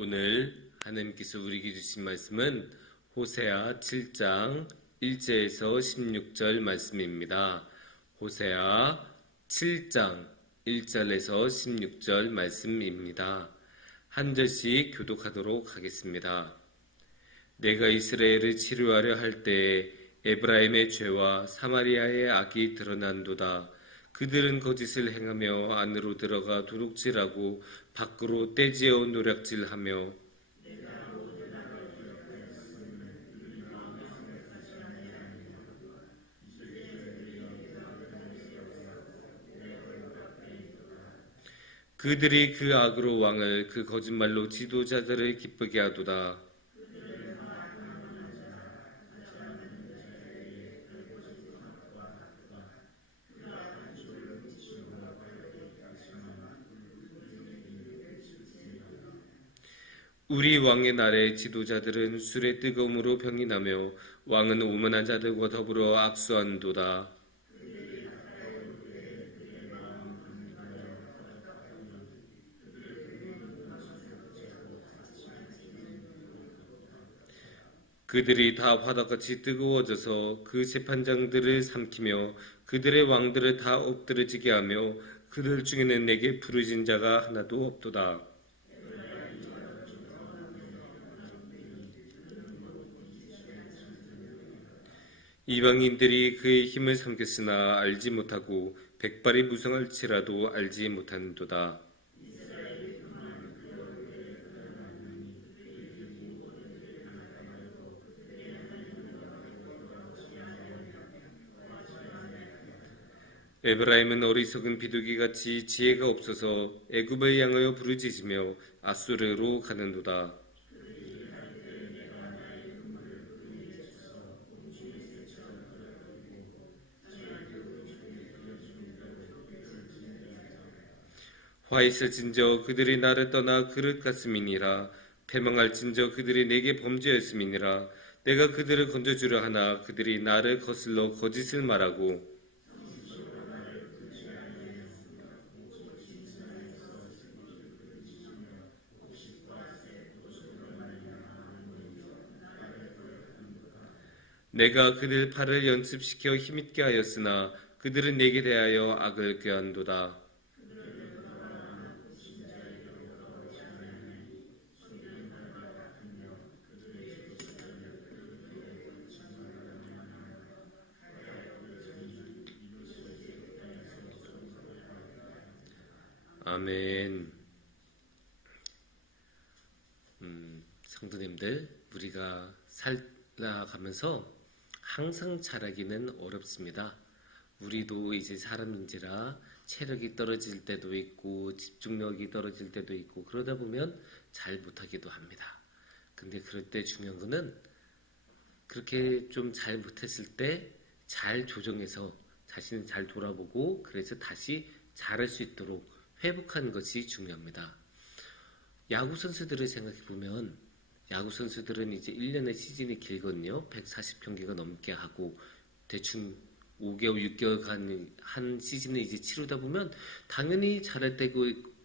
오늘 하나님께서 우리에게 주신 말씀은 호세아 7장 1절에서 16절 말씀입니다. 호세아 7장 1절에서 16절 말씀입니다. 한 절씩 교독하도록 하겠습니다. 내가 이스라엘을 치료하려 할 때에 에브라임의 죄와 사마리아의 악이 드러난도다. 그들은 거짓을 행하며 안으로 들어가 도둑질하고 밖으로 떼지어 노략질하며 그들이 그 악으로 왕을 그 거짓말로 지도자들을 기쁘게 하도다. 우리 왕의 날에 지도자들은 술의 뜨거움으로 병이 나며 왕은 오만한 자들과 더불어 악수한도다. 그들이 다 바다같이 뜨거워져서 그 재판장들을 삼키며 그들의 왕들을 다 엎드러지게 하며 그들 중에는 내게 부르짖은 자가 하나도 없도다. 이방인들이 그의 힘을 삼켰으나 알지 못하고 백발이 무성할지라도 알지 못하는도다. 에브라임은 어리석은 비둘기같이 지혜가 없어서 애굽을 향하여 부르짖으며 아수르로 가는도다. 화 있을진저 그들이 나를 떠나 그릇 같음이니라. 패망할진저 그들이 내게 범죄했음이니라. 내가 그들을 건져주려 하나 그들이 나를 거슬러 거짓을 말하고 내가 그들 팔을 연습시켜 힘있게 하였으나 그들은 내게 대하여 악을 꾀한도다. 아멘. 성도님들, 우리가 살아가면서 항상 잘하기는 어렵습니다. 우리도 이제 사람인지라 체력이 떨어질 때도 있고 집중력이 떨어질 때도 있고 그러다 보면 잘 못하기도 합니다. 근데 그럴 때 중요한 거는 그렇게 좀 잘 못했을 때 잘 조정해서 자신을 잘 돌아보고 그래서 다시 잘할 수 있도록 회복하는 것이 중요합니다. 야구 선수들을 생각해 보면 야구 선수들은 이제 1년의 시즌이 길거든요. 140경기가 넘게 하고 대충 5개월, 6개월간 한 시즌을 이제 치르다 보면 당연히 잘할 때가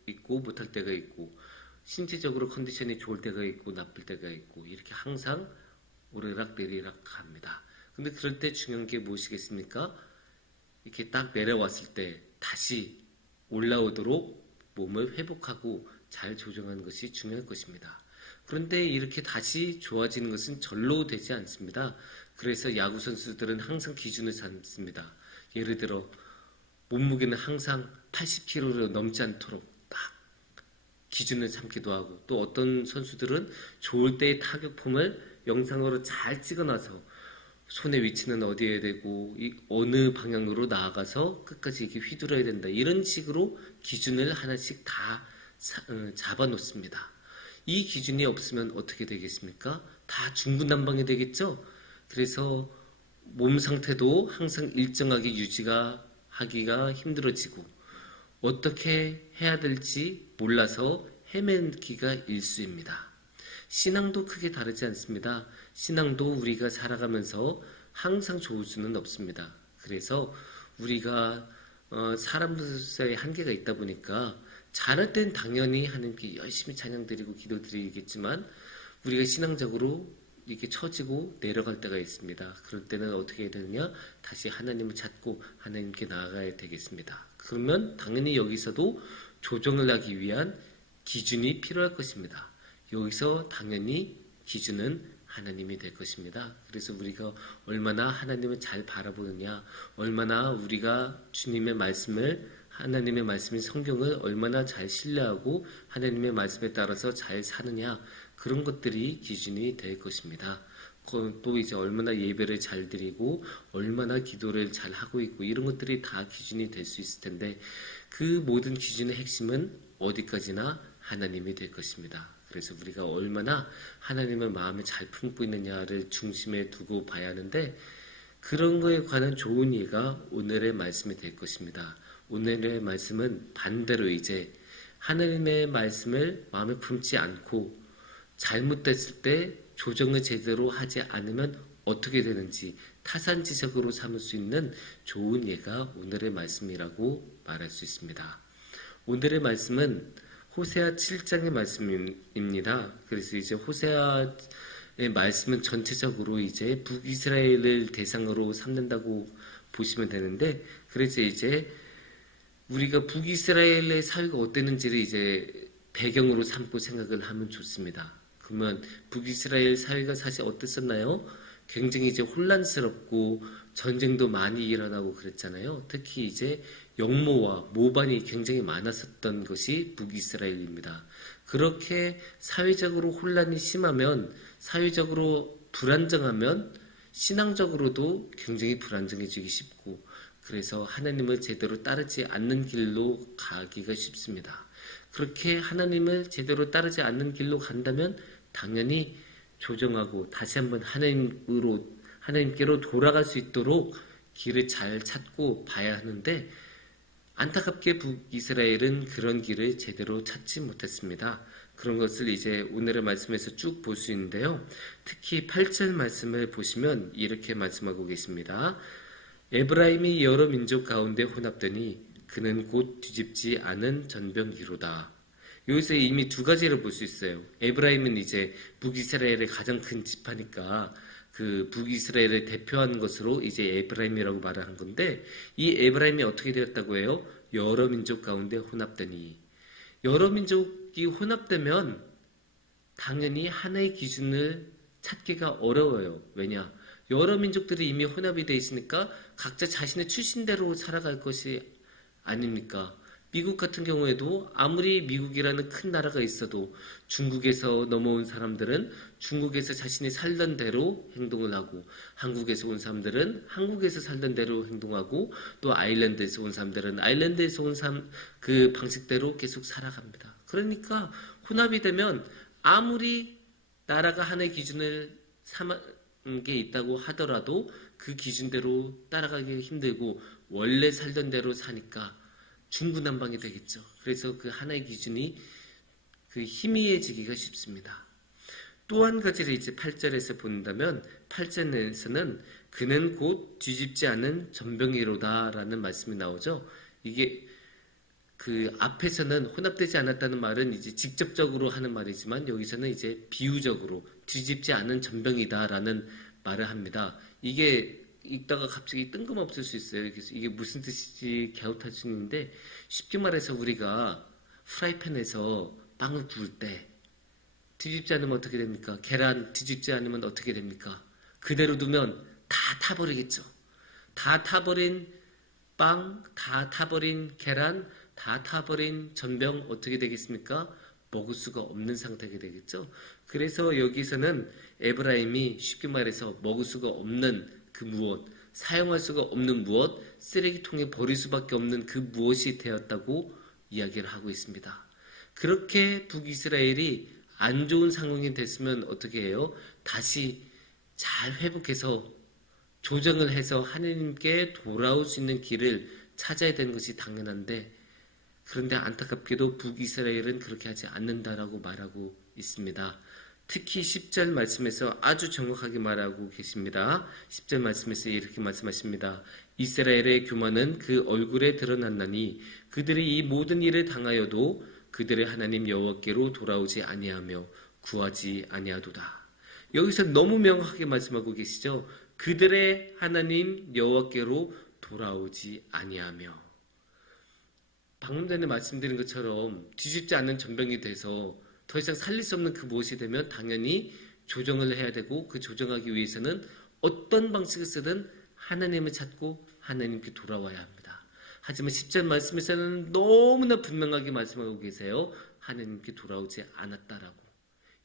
있고 못할 때가 있고 신체적으로 컨디션이 좋을 때가 있고 나쁠 때가 있고 이렇게 항상 오르락내리락 합니다. 근데 그럴 때 중요한 게 무엇이겠습니까? 이렇게 딱 내려왔을 때 다시 올라오도록 몸을 회복하고 잘 조정하는 것이 중요할 것입니다. 그런데 이렇게 다시 좋아지는 것은 절로 되지 않습니다. 그래서 야구 선수들은 항상 기준을 삼습니다. 예를 들어 몸무게는 항상 80kg를 넘지 않도록 딱 기준을 삼기도 하고 또 어떤 선수들은 좋을 때의 타격폼을 영상으로 잘 찍어놔서 손의 위치는 어디에 되고 어느 방향으로 나아가서 끝까지 이렇게 휘둘러야 된다. 이런 식으로 기준을 하나씩 다 잡아놓습니다. 이 기준이 없으면 어떻게 되겠습니까? 다 중구난방이 되겠죠? 그래서 몸 상태도 항상 일정하게 하기가 힘들어지고 어떻게 해야 될지 몰라서 헤매기가 일쑤입니다. 신앙도 크게 다르지 않습니다. 신앙도 우리가 살아가면서 항상 좋을 수는 없습니다. 그래서 우리가 사람으로서의 한계가 있다 보니까 잘할 땐 당연히 하나님께 열심히 찬양드리고 기도드리겠지만 우리가 신앙적으로 이렇게 처지고 내려갈 때가 있습니다. 그럴 때는 어떻게 해야 되느냐? 다시 하나님을 찾고 하나님께 나아가야 되겠습니다. 그러면 당연히 여기서도 조정을 하기 위한 기준이 필요할 것입니다. 여기서 당연히 기준은 하나님이 될 것입니다. 그래서 우리가 얼마나 하나님을 잘 바라보느냐, 얼마나 우리가 주님의 말씀을, 하나님의 말씀인 성경을 얼마나 잘 신뢰하고 하나님의 말씀에 따라서 잘 사느냐, 그런 것들이 기준이 될 것입니다. 또 이제 얼마나 예배를 잘 드리고 얼마나 기도를 잘 하고 있고 이런 것들이 다 기준이 될 수 있을 텐데 그 모든 기준의 핵심은 어디까지나 하나님이 될 것입니다. 그래서 우리가 얼마나 하나님을 마음에 잘 품고 있느냐를 중심에 두고 봐야 하는데 그런 거에 관한 좋은 예가 오늘의 말씀이 될 것입니다. 오늘의 말씀은 반대로 이제 하나님의 말씀을 마음에 품지 않고 잘못됐을 때 조정을 제대로 하지 않으면 어떻게 되는지 타산지석으로 삼을 수 있는 좋은 예가 오늘의 말씀이라고 말할 수 있습니다. 오늘의 말씀은 호세아 7장의 말씀입니다. 그래서 이제 호세아의 말씀은 전체적으로 이제 북이스라엘을 대상으로 삼는다고 보시면 되는데, 그래서 이제 우리가 북이스라엘의 사회가 어땠는지를 이제 배경으로 삼고 생각을 하면 좋습니다. 그러면 북이스라엘 사회가 사실 어땠었나요? 굉장히 이제 혼란스럽고 전쟁도 많이 일어나고 그랬잖아요. 특히 이제 영모와 모반이 굉장히 많았었던 것이 북이스라엘입니다. 그렇게 사회적으로 혼란이 심하면, 사회적으로 불안정하면 신앙적으로도 굉장히 불안정해지기 쉽고, 그래서 하나님을 제대로 따르지 않는 길로 가기가 쉽습니다. 그렇게 하나님을 제대로 따르지 않는 길로 간다면 당연히 조정하고 다시 한번 하나님께로 돌아갈 수 있도록 길을 잘 찾고 봐야 하는데, 안타깝게 북이스라엘은 그런 길을 제대로 찾지 못했습니다. 그런 것을 이제 오늘의 말씀에서 쭉 볼 수 있는데요. 특히 8절 말씀을 보시면 이렇게 말씀하고 계십니다. 에브라임이 여러 민족 가운데 혼합되니 그는 곧 뒤집지 않은 전병기로다. 여기서 이미 두 가지를 볼 수 있어요. 에브라임은 이제 북이스라엘의 가장 큰 지파니까 그 북이스라엘을 대표하는 것으로 이제 에브라임이라고 말을 한 건데, 이 에브라임이 어떻게 되었다고 해요? 여러 민족 가운데 혼합되니. 여러 민족이 혼합되면 당연히 하나의 기준을 찾기가 어려워요. 왜냐? 여러 민족들이 이미 혼합이 되어 있으니까 각자 자신의 출신대로 살아갈 것이 아닙니까? 미국 같은 경우에도 아무리 미국이라는 큰 나라가 있어도 중국에서 넘어온 사람들은 중국에서 자신이 살던 대로 행동을 하고, 한국에서 온 사람들은 한국에서 살던 대로 행동하고, 또 아일랜드에서 온 사람들은 아일랜드에서 온 그 방식대로 계속 살아갑니다. 그러니까 혼합이 되면 아무리 나라가 하나의 기준을 삼은 게 있다고 하더라도 그 기준대로 따라가기 힘들고 원래 살던 대로 사니까 중구난방이 되겠죠. 그래서 그 하나의 기준이 그 희미해지기가 쉽습니다. 또 한 가지를 이제 8절에서 본다면 8절에서는 그는 곧 뒤집지 않은 전병이로다 라는 말씀이 나오죠. 이게 그 앞에서는 혼합되지 않았다는 말은 이제 직접적으로 하는 말이지만 여기서는 이제 비유적으로 뒤집지 않은 전병이다 라는 말을 합니다. 이게 읽다가 갑자기 뜬금없을 수 있어요. 그래서 이게 무슨 뜻인지 갸웃할 수 있는데, 쉽게 말해서 우리가 프라이팬에서 빵을 구울 때 뒤집지 않으면 어떻게 됩니까? 계란 뒤집지 않으면 어떻게 됩니까? 그대로 두면 다 타버리겠죠. 다 타버린 빵, 다 타버린 계란, 다 타버린 전병 어떻게 되겠습니까? 먹을 수가 없는 상태가 되겠죠. 그래서 여기서는 에브라임이 쉽게 말해서 먹을 수가 없는 그 무엇, 사용할 수가 없는 무엇, 쓰레기통에 버릴 수밖에 없는 그 무엇이 되었다고 이야기를 하고 있습니다. 그렇게 북이스라엘이 안 좋은 상황이 됐으면 어떻게 해요? 다시 잘 회복해서 조정을 해서 하나님께 돌아올 수 있는 길을 찾아야 되는 것이 당연한데, 그런데 안타깝게도 북이스라엘은 그렇게 하지 않는다라고 말하고 있습니다. 특히 10절 말씀에서 아주 정확하게 말하고 계십니다. 10절 말씀에서 이렇게 말씀하십니다. 이스라엘의 교만은 그 얼굴에 드러났나니 그들이 이 모든 일을 당하여도 그들의 하나님 여호와께로 돌아오지 아니하며 구하지 아니하도다. 여기서 너무 명확하게 말씀하고 계시죠. 그들의 하나님 여호와께로 돌아오지 아니하며. 방금 전에 말씀드린 것처럼 뒤집지 않는 전병이 돼서 더 이상 살릴 수 없는 그 무엇이 되면 당연히 조정을 해야 되고, 그 조정하기 위해서는 어떤 방식을 쓰든 하나님을 찾고 하나님께 돌아와야 합니다. 하지만 10절 말씀에서는 너무나 분명하게 말씀하고 계세요. 하나님께 돌아오지 않았다라고.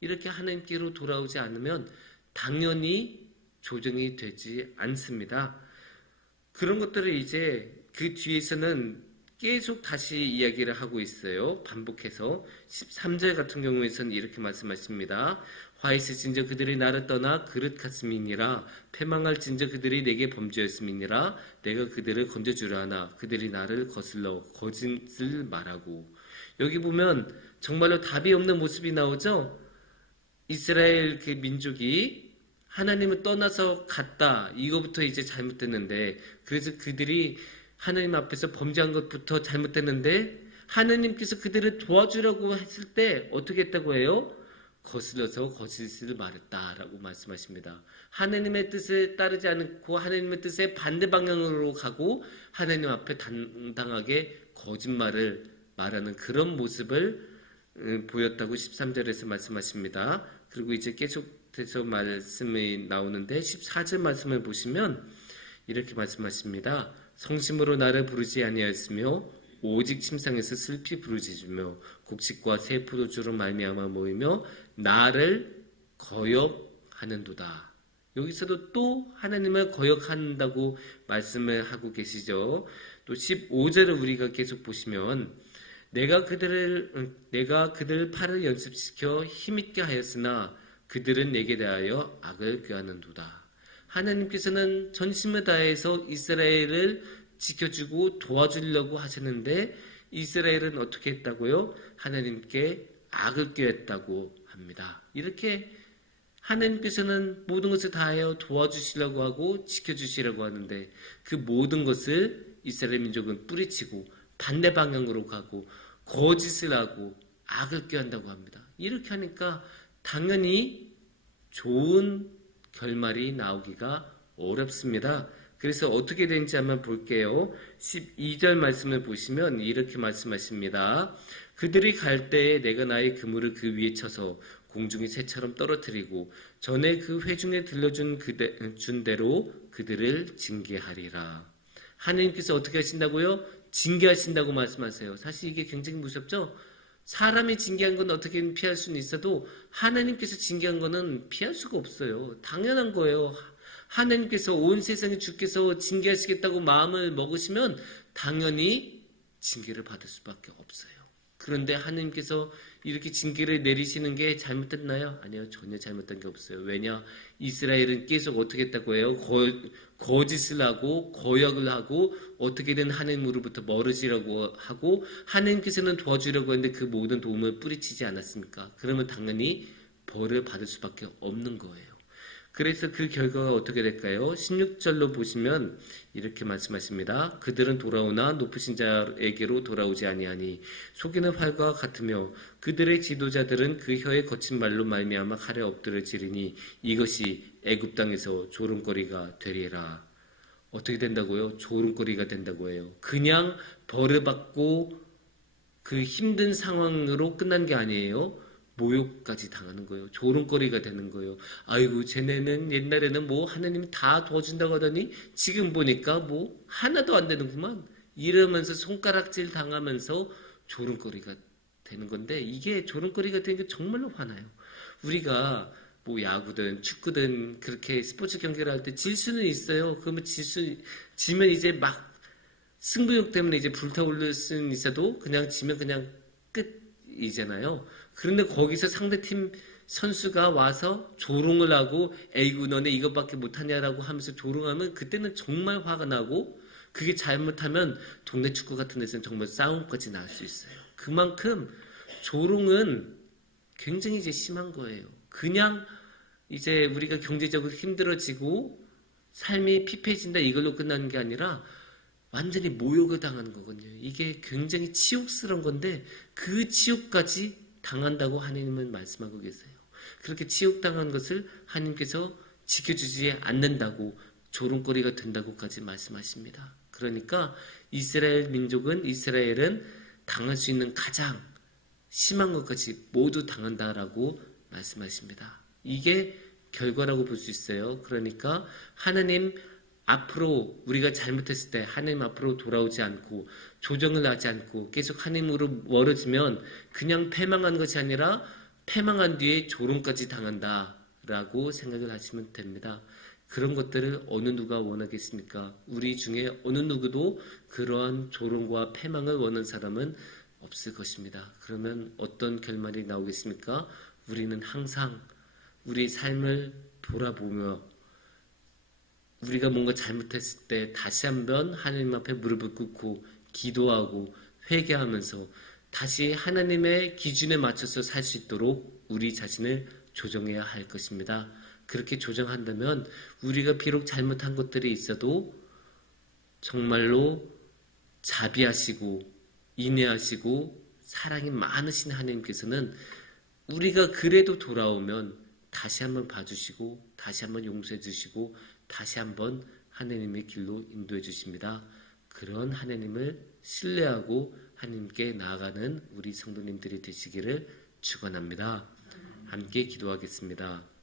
이렇게 하나님께로 돌아오지 않으면 당연히 조정이 되지 않습니다. 그런 것들을 이제 그 뒤에서는 계속 다시 이야기를 하고 있어요. 반복해서 13절 같은 경우에서는 이렇게 말씀하십니다. 화 있을진저 그들이 나를 떠나 그릇 같음이니라. 패망할진저 그들이 내게 범죄였음이니라. 내가 그들을 건져주려 하나 그들이 나를 거슬러 거짓을 말하고. 여기 보면 정말로 답이 없는 모습이 나오죠. 이스라엘 그 민족이 하나님을 떠나서 갔다. 이거부터 이제 잘못됐는데, 그래서 그들이 하나님 앞에서 범죄한 것부터 잘못됐는데, 하나님께서 그들을 도와주려고 했을 때 어떻게 했다고 해요? 거슬러서 거짓을 말했다라고 말씀하십니다. 하나님의 뜻에 따르지 않고 하나님의 뜻에 반대 방향으로 가고 하나님 앞에 당당하게 거짓말을 말하는 그런 모습을 보였다고 13절에서 말씀하십니다. 그리고 이제 계속해서 말씀이 나오는데 14절 말씀을 보시면 이렇게 말씀하십니다. 성심으로 나를 부르지 아니하였으며 오직 침상에서 슬피 부르짖으며 곡식과 새 포도주로 말미암아 모이며 나를 거역하는도다. 여기서도 또 하나님을 거역한다고 말씀을 하고 계시죠. 또 15절을 우리가 계속 보시면 내가 그들 팔을 연습시켜 힘있게 하였으나 그들은 내게 대하여 악을 꾀하는도다. 하나님께서는 전심을 다해서 이스라엘을 지켜주고 도와주려고 하시는데 이스라엘은 어떻게 했다고요? 하나님께 악을 꾀했다고 합니다. 이렇게 하나님께서는 모든 것을 다하여 도와주시려고 하고 지켜주시려고 하는데 그 모든 것을 이스라엘 민족은 뿌리치고 반대 방향으로 가고 거짓을 하고 악을 꾀한다고 합니다. 이렇게 하니까 당연히 좋은 결말이 나오기가 어렵습니다. 그래서 어떻게 되는지 한번 볼게요. 12절 말씀을 보시면 이렇게 말씀하십니다. 그들이 갈 때에 내가 나의 그물을 그 위에 쳐서 공중의 새처럼 떨어뜨리고 전에 그 회중에 들려준 준 대로 그들을 징계하리라. 하나님께서 어떻게 하신다고요? 징계하신다고 말씀하세요. 사실 이게 굉장히 무섭죠? 사람이 징계한 건 어떻게든 피할 수는 있어도 하나님께서 징계한 거는 피할 수가 없어요. 당연한 거예요. 하나님께서 온 세상에 주께서 징계하시겠다고 마음을 먹으시면 당연히 징계를 받을 수밖에 없어요. 그런데 하나님께서 이렇게 징계를 내리시는 게 잘못됐나요? 아니요, 전혀 잘못된 게 없어요. 왜냐? 이스라엘은 계속 어떻게 했다고 해요? 거짓을 하고 거역을 하고 어떻게든 하나님으로부터 멀어지려고 하고 하나님께서는 도와주려고 했는데 그 모든 도움을 뿌리치지 않았습니까? 그러면 당연히 벌을 받을 수밖에 없는 거예요. 그래서 그 결과가 어떻게 될까요? 16절로 보시면 이렇게 말씀하십니다. 그들은 돌아오나 높으신 자에게로 돌아오지 아니하니 속이는 활과 같으며 그들의 지도자들은 그 혀의 거친 말로 말미암아 칼에 엎드려지리니 이것이 애굽 땅에서 조롱거리가 되리라. 어떻게 된다고요? 조롱거리가 된다고 해요. 그냥 벌을 받고 그 힘든 상황으로 끝난 게 아니에요. 모욕까지 당하는 거예요. 조롱거리가 되는 거예요. 아이고 쟤네는 옛날에는 뭐 하나님이 다 도와준다고 하더니 지금 보니까 뭐 하나도 안 되는구만. 이러면서 손가락질 당하면서 조롱거리가 되는 건데 이게 조롱거리가 되는 게 정말로 화나요. 우리가 뭐 야구든 축구든 그렇게 스포츠 경기를 할 때 질 수는 있어요. 그러면 지면 이제 막 승부욕 때문에 이제 불타오를 수는 있어도 그냥 지면 그냥 끝이잖아요. 그런데 거기서 상대팀 선수가 와서 조롱을 하고 에이구 너네 이것밖에 못하냐라고 하면서 조롱하면 그때는 정말 화가 나고 그게 잘못하면 동네 축구 같은 데서는 정말 싸움까지 날 수 있어요. 그만큼 조롱은 굉장히 이제 심한 거예요. 그냥 이제 우리가 경제적으로 힘들어지고 삶이 피폐해진다 이걸로 끝나는 게 아니라 완전히 모욕을 당하는 거거든요. 이게 굉장히 치욕스러운 건데 그 치욕까지 당한다고 하나님은 말씀하고 계세요. 그렇게 치욕당한 것을 하나님께서 지켜주지 않는다고 조롱거리가 된다고까지 말씀하십니다. 그러니까 이스라엘은 당할 수 있는 가장 심한 것까지 모두 당한다라고 말씀하십니다. 이게 결과라고 볼 수 있어요. 그러니까 하나님 앞으로 우리가 잘못했을 때 하나님 앞으로 돌아오지 않고 조정을 하지 않고 계속 하나님으로 멀어지면 그냥 패망한 것이 아니라 패망한 뒤에 조롱까지 당한다라고 생각을 하시면 됩니다. 그런 것들을 어느 누가 원하겠습니까? 우리 중에 어느 누구도 그러한 조롱과 패망을 원하는 사람은 없을 것입니다. 그러면 어떤 결말이 나오겠습니까? 우리는 항상 우리 삶을 돌아보며 우리가 뭔가 잘못했을 때 다시 한번 하나님 앞에 무릎을 꿇고 기도하고 회개하면서 다시 하나님의 기준에 맞춰서 살 수 있도록 우리 자신을 조정해야 할 것입니다. 그렇게 조정한다면 우리가 비록 잘못한 것들이 있어도 정말로 자비하시고 인내하시고 사랑이 많으신 하나님께서는 우리가 그래도 돌아오면 다시 한번 봐주시고 다시 한번 용서해 주시고 다시 한번 하나님의 길로 인도해 주십니다. 그런 하나님을 신뢰하고 하나님께 나아가는 우리 성도님들이 되시기를 축원합니다. 함께 기도하겠습니다.